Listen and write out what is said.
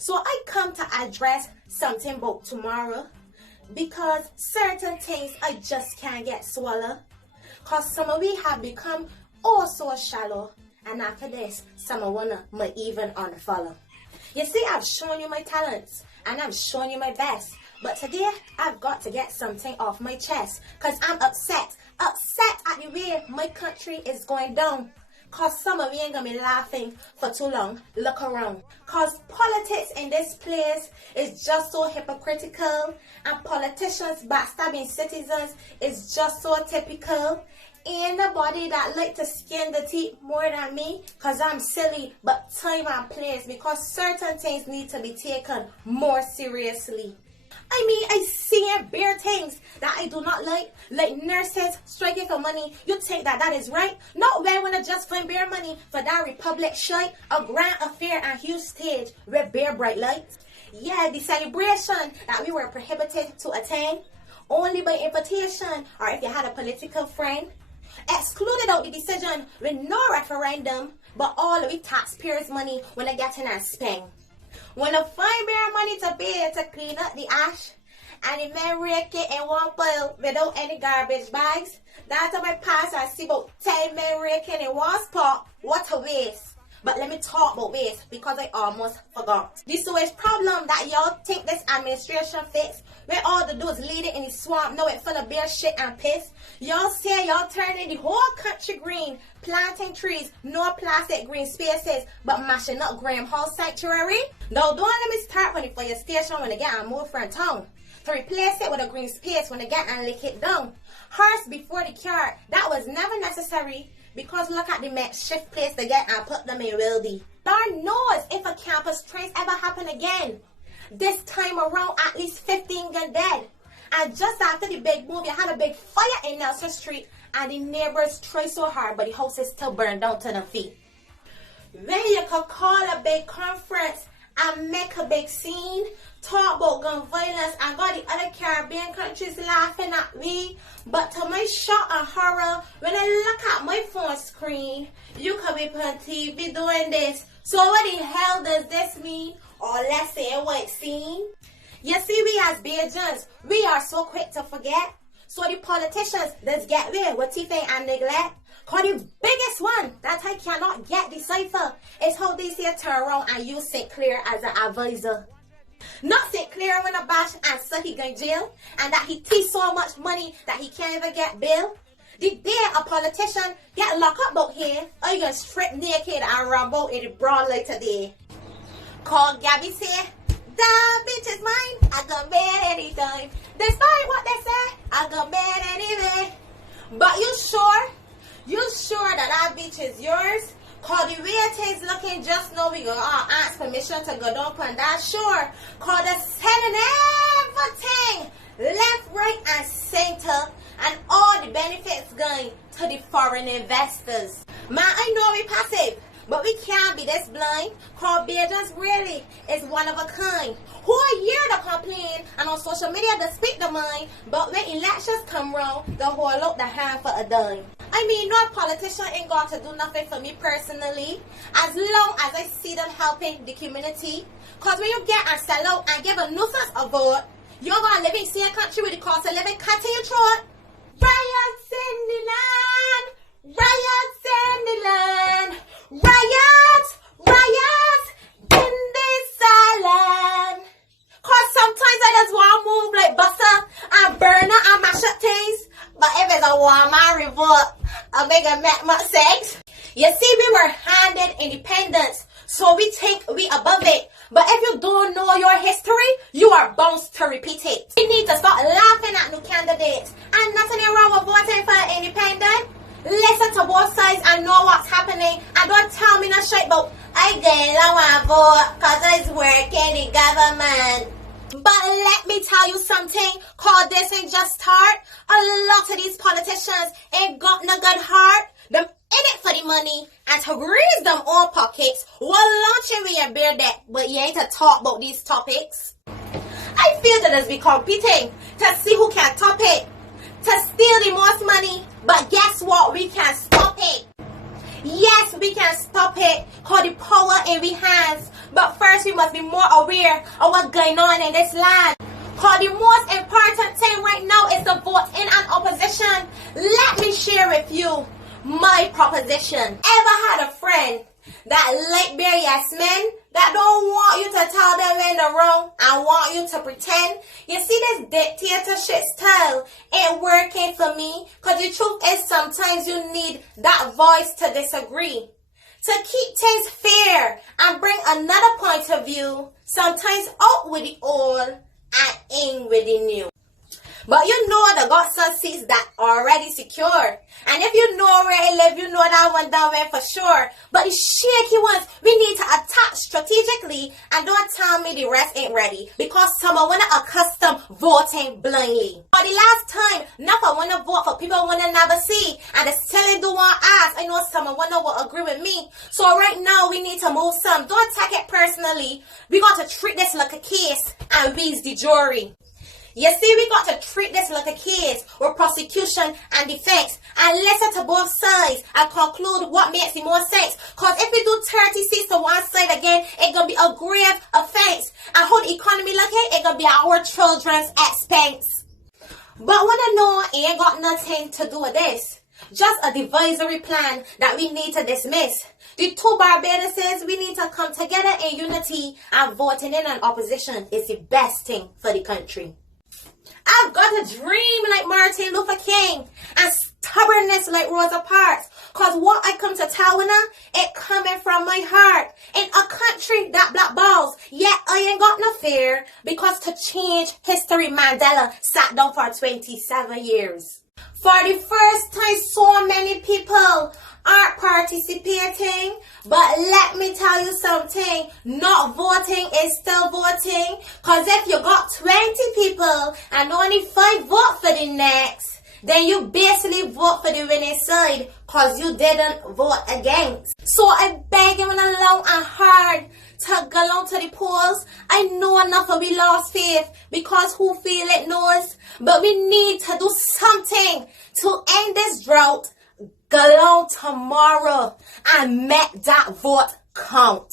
So I come to address something about tomorrow because certain things I just can't get swallowed. Cause some of we have become oh so shallow, and after this, some of wanna might even unfollow. You see, I've shown you my talents and I've shown you my best. But today, I've got to get something off my chest. Cause I'm upset at the way my country is going down. Cause some of you ain't gonna be laughing for too long. Look around. Cause politics in this place is just so hypocritical. And politicians backstabbing citizens is just so typical. Ain't nobody that like to skin the teeth more than me. Cause I'm silly, but time and place. Because certain things need to be taken more seriously. I mean, I see bare things that I do not like nurses striking for money. You think that is right? Not where when I just find bare money for that Republic shite, a grand affair and huge stage with bare bright lights. Yeah, the celebration that we were prohibited to attend, only by invitation or if you had a political friend. Excluded out the decision with no referendum, but all of the taxpayers' money when I get in and spend. When I find bare money to pay to clean up the ash, and the men rake it in one pile without any garbage bags, that time I pass I see about 10 men raking in one spot. What a waste. But let me talk about waste because I almost forgot. The sewage problem that y'all think this administration fix, where all the dudes leading in the swamp know it full of bare shit and piss. Y'all say y'all turning the whole country green, planting trees, no plastic green spaces, but mashing up Graham House Sanctuary. Now don't let me start when for your station when they get and move from town. To replace it with a green space when they get and lick it down. Horse before the cure, that was never necessary. Because look at the makeshift place they get and put them in wildy. Lord knows if a campus trace ever happen again. This time around, at least 15 got dead. And just after the big move, you had a big fire in Nelson Street and the neighbors tried so hard, but the house is still burned down to the feet. Then you could call a big conference and make a big scene, talk about gun violence and got the other Caribbean countries laughing at me. But to my shock and horror, when I look at my phone screen, you could be on TV doing this. So what the hell does this mean? Or let's say what scene? You see, we as Bajans, we are so quick to forget. So the politicians just get there with teething and neglect. Cause the biggest one that I cannot get decipher is how they say turn around and use St. Clair as an advisor. Not St. Clair when a bash and so he going jail, and that he teach so much money that he can't even get bail. The day a politician get locked up out here, or you gonna strip naked and run out in the broad light today. Call Gabby say, that bitch is mine, I go bed anytime. Despite what they say, I go bed anyway. But you sure that bitch is yours? Cause the way things looking just now, we gonna ask permission to go down on that sure. Cause they're selling everything left, right, and center, and all the benefits going to the foreign investors. Man, I know we passive, but we can't be this blind. Cause Bajans really is one of a kind. Who a year to complain and on social media to speak the mind, but when elections come round, they hold out the hand for a dime. I mean, no politician ain't got to do nothing for me personally, as long as I see them helping the community. Cause when you get and sell out and give a nuisance a vote, you're gonna live in the same country with the cost of living cut in your throat. Riots in the land, riots in the land, riots, riots in this island. Cause sometimes I just want to move like butter and burn up and mash up things. But if it's a warm revolt, I make a make sense. You see, we were handed independence, so we think we above it. But if you don't know your history, you are bound to repeat it. We need to start laughing at new candidates. And nothing wrong with voting for independent. Listen to both sides and know what's happening. And don't tell me no shit about I get a vote because it's working in government. But let me tell you something, cause this ain't just start. A lot of these politicians ain't got no good heart. Them in it for the money and to grease them own pockets while launching with your beer debt, but you ain't to talk about these topics. I feel that as we competing to see who can top it, to steal the most money, but guess what? We can't stop it. Yes, we can stop it, cause the power in we hands. But first we must be more aware of what's going on in this land. Cause the most important thing right now is to vote in an opposition. Let me share with you my proposition. Ever had a friend that like bear yes men that don't want you to tell them when they're wrong and want you to pretend? You see, this dictatorship style ain't working for me, cause the truth is sometimes you need that voice to disagree. To keep things fair and bring another point of view, sometimes out with the old and in with the new. But you know the got some seats that already secured. And if you know where it live, you know that one down there for sure. But the shaky ones, we need to attack strategically, and don't tell me the rest ain't ready. Because someone wanna accustom voting blindly. For the last time, never wanna vote for people wanna never see. And they still do want ask. I know someone wanna will agree with me. So right now we need to move some. Don't take it personally. We got to treat this like a case and we's the jury. You see, we got to treat this like a case with prosecution and defense and listen to both sides and conclude what makes the most sense. Because if we do 30 seats to one side again, it's going to be a grave offense. And how the economy looking, it's going to be our children's expense. But when I know it ain't got nothing to do with this, just a divisory plan that we need to dismiss. The two Barbadoses, we need to come together in unity, and voting in an opposition is the best thing for the country. I've got a dream like Martin Luther King and stubbornness like Rosa Parks. Cause what I come to tell now, it coming from my heart. In a country that blackballs, yet I ain't got no fear. Because to change history, Mandela sat down for 27 years. For the first time, so many people aren't participating. But let me tell you something, not voting is still voting. Cause if you got 20 people and only 5 vote for the next, then you basically vote for the winning side cause you didn't vote against. So I beg you long and hard to go along to the polls. I know enough of we lost faith because who feel it knows. But we need to do something to end this drought. Go on tomorrow and make that vote count.